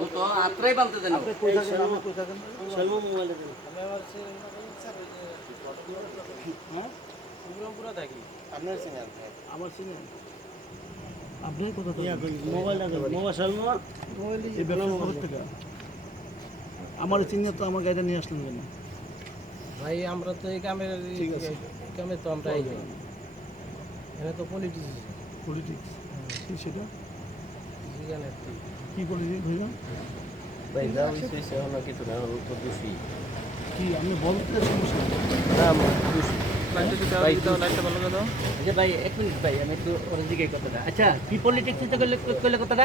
ও তো আত্রাই বানতে দেন আপনি কই থাকেন আপনি কই থাকেন সলমু মোবাইলে দেন। হ্যাঁ পুরা থাকি আপনার সিঙ্গার ভাই। আমার চিনেন আপনি কোথা ইয়া থেকে কই মোবাইলটা দেন। মোবাইল সলমু এই ব্যবসা খবর থেকে আমার চিনে তো আমার গাড়িটা নিয়ে আসলেন কেন ভাই আমরা তো এই গ্রামের ঠিক আছে। গ্রামে তো আমরা এই এখানে তো পলিটিক্স পলিটিক্স কি সেটা জিগানে কি পলিটিক্স ভাইয়া ভাই দাও হইছে হলো কিছু না হলো তো দোষী। কি আপনি বলতে সমস্যা না আমরা দোষী। ভাই লাইটটা ভালো করে দাও আচ্ছা ভাই এক মিনিট ভাই আমি একটু ওর দিকে কথাটা আচ্ছা কি পলিটিক্স এটা কইলে কথাটা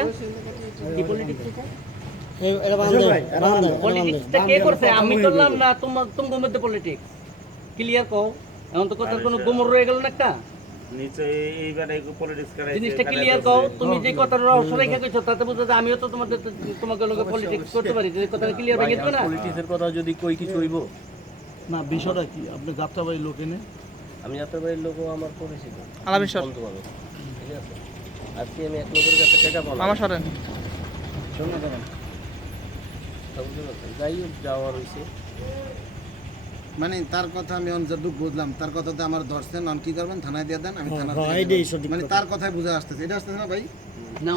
কি পলিটিক্স এটা এটা বান্দা ভাই বান্দা পলিটিক্সটা কে করছে আমি করলাম না তোমার মধ্যে পলিটিক্স ক্লিয়ার কও এখন তো কথার কোনো গোমর রয়ে গেল না একটা নিচে এইবারে পলিটিক্স করাইছে জিনিসটা ক্লিয়ার কও তুমি যে কথাটা রহস্য রেখে কইছো তাতে বুঝা যায় আমিও তো তোমাকে লগে পলিটিক্স করতে পারি যে কথাটা ক্লিয়ার ভেঙে দিও না পলিটিক্সের কথা যদি কই কিছু হইব না বিষয়টা কি আপনি যাত্রাবাড়ির লোক এনে আমি আপনার বাড়ির লোকও আমার পরিচিত আলামিশ্বর বন্ধু বান্ধব ঠিক আছে আজকে আমি এক লোকের কাছে টাকা পাবো মামা সরেন শোনো দাঁড়ান যাই হোক যাওয়ার হয়েছে মানে তার কথা আমি যতটুকু বুঝলাম তার কথাতে আমার ধরছেন অন কি করবেন থানায় দিয়ে দেন আমি থানায় মানে তার কথাই বুঝে আসতেছে এটা আসতেছে না ভাই না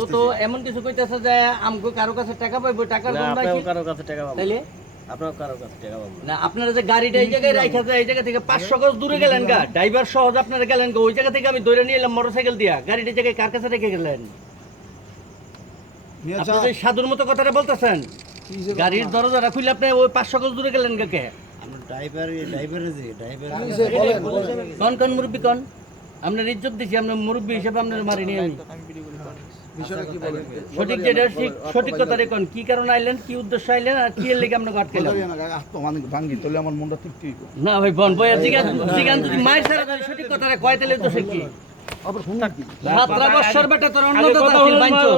ও তো এমন কিছু কইতাছে যে আমগো কারো কাছে টাকা পাইবো টাকার জন্য আপনার কারো কাছে টাকা পাবো তাইলে আপনার কারো কাছে টাকা পাবো না আপনারা যে গাড়িটা এই জায়গায় রাখা যায় এই জায়গা থেকে 500 গজ দূরে গেলেন গা ড্রাইভার সহজ আপনারা গেলেন গা ওই জায়গা থেকে আমি ধরে নিয়ে এলাম মোটরসাইকেল দিয়া গাড়িটা জায়গায় কার কাছে রেখে গেলেন আপনারা এই সাধুর মতো কথাটা বলতেছেন গাড়ির দরজাটা খুলে আপনি ওই 500 গজ দূরে গেলেন গা কে কোন কোন মুরব্বী কোন আপনার ইজ্জত দিছি আমরা মুরব্বী হিসেবে আপনার মারিনি আমি বিষয়টা কি বলেন সঠিক যেটা সঠিক কথাটা কোন কি কারণে আইলেন কি উদ্দেশ্য আইলেন আর কি এর লেগে আপনাকে আটকাইলাম ভাঙ্গি তাহলে আমার মনটা তৃপ্তি হইব না ভাই বন বইয়া জিগান জিগান যদি মায়ের সারা যদি সঠিক কথাটা কয় তাহলে তো সে কি আবার শুনুন কি 17 বছর বেটা তোর অন্যতা আছিল বাইঞ্চো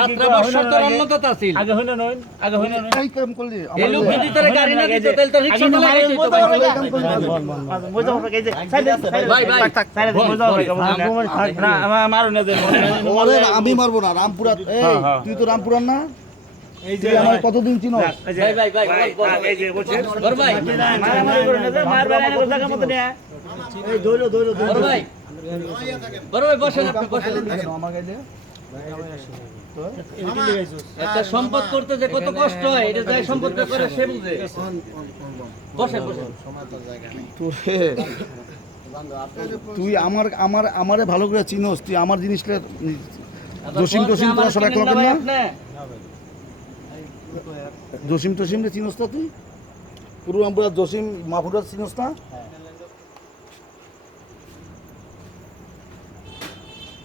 17 বছর তোর অন্যতা আছিল আগে হইনা নয় আগে হইনা নয় এই কাম করলি এই লোক যদি তোর গাড়ি না দিত তাহলে তোর রিকশা চালায় যাইতো ভাই ভাই ওরে আমি মারবো না রামপুরা এই তুই তো রামপুরার না এই যে আমার কতদিন চিনো ভাই ভাই ভাই এই যে বলছে বড় ভাই এই ধইলো ধইলো বড় ভাই বসেন আপনি বসেন আমার গাইলে একটা সম্পদ করতে যে কত কষ্ট হয় এটা যাই সম্পদ করে সে বুঝে বসেন বসেন তুই আমার আমার আমারে ভালো করে চিনোস তুই আমার জিনিসটা জসিম টসিম তোরা সব এক লোকের না জসিম টসিম রে চিনোস তো তুই পুরো আমরা জসিম মাহফুজা চিনোস না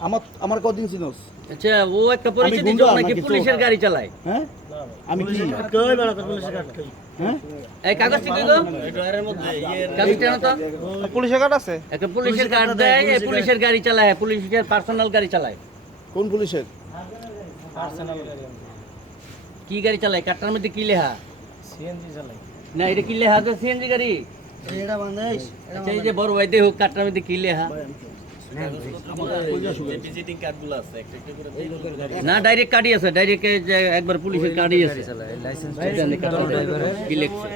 আমার আমার কতদিন চিনোস আচ্ছা ও একটা পরিচিত গুন্ডা লোক নাকি নাকি পুলিশের গাড়ি চালায় হ্যাঁ আমি কি কই বেড়া তো পুলিশের কাট কই হ্যাঁ এই কাগজটি কই গো ড্রাইভারের মধ্যে কাগজটা না তো পুলিশের কার্ড আছে একটা পুলিশের গাড়ি দেয় এই পুলিশের গাড়ি চালায় পুলিশের পার্সোনাল গাড়ি চালায় কোন পুলিশের কি গাড়ি চালায় কাটার মধ্যে কি লেখা সিএনজি চালাই না এটা কি লেখা আছে সিএনজি গাড়ি এটা বান্দাইস আচ্ছা এই যে বড় ভাই দেখো কাটার মধ্যে কি লেখা ভিজিটিং কার্ডগুলো আছে একটা একটা করে না ডাইরেক্ট কার্ডই আছে ডাইরেক্ট যে একবার পুলিশের কার্ডই আছে লাইসেন্স কি লিখছে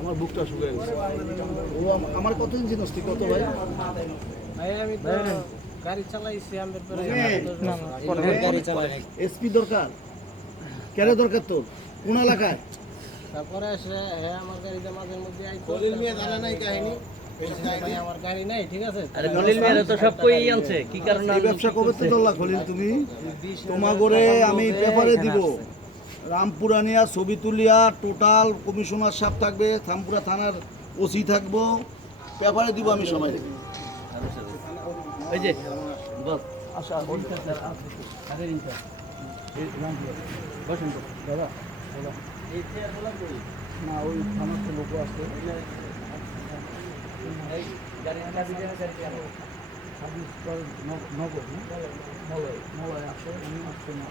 আমার বুকটা শুকিয়ে গেছে ও আমার কতদিন চিনোস তুই কত ভাই ভাই আমি তো গাড়ি চালাইছি আমি গাড়ি চালাই এসপি দরকার কেন দরকার তোর কোন এলাকায় তারপরে সে হ্যাঁ আমার গাড়িতে মাঝে মধ্যে আইতো খলিল মিয়া জানে না এই কাহিনী ভাই আমার গাড়ি নাই ঠিক আছে আরে খলিল মিয়া তো সব কই আনছে কি কারণে এই ব্যবসা কবে তো ধরলা খলিল তুমি তোমার করে আমি পেপারে দিব রামপুরানিয়া ছবি তুলিয়া টোটাল কমিশনার সাহেব থাকবে থামপুরা থানার ওসি থাকবো পেপারে দিব আমি সময় এই যে বল আচ্ছা আগের ইনটা বসেন তো দাদা এই চেয়ারগুলো কই না ওই থানার তো লোক আসছে এই গাড়ি চাবি দেন গাড়ি সার্ভিস নগর মলয় আসে আমি আসছে না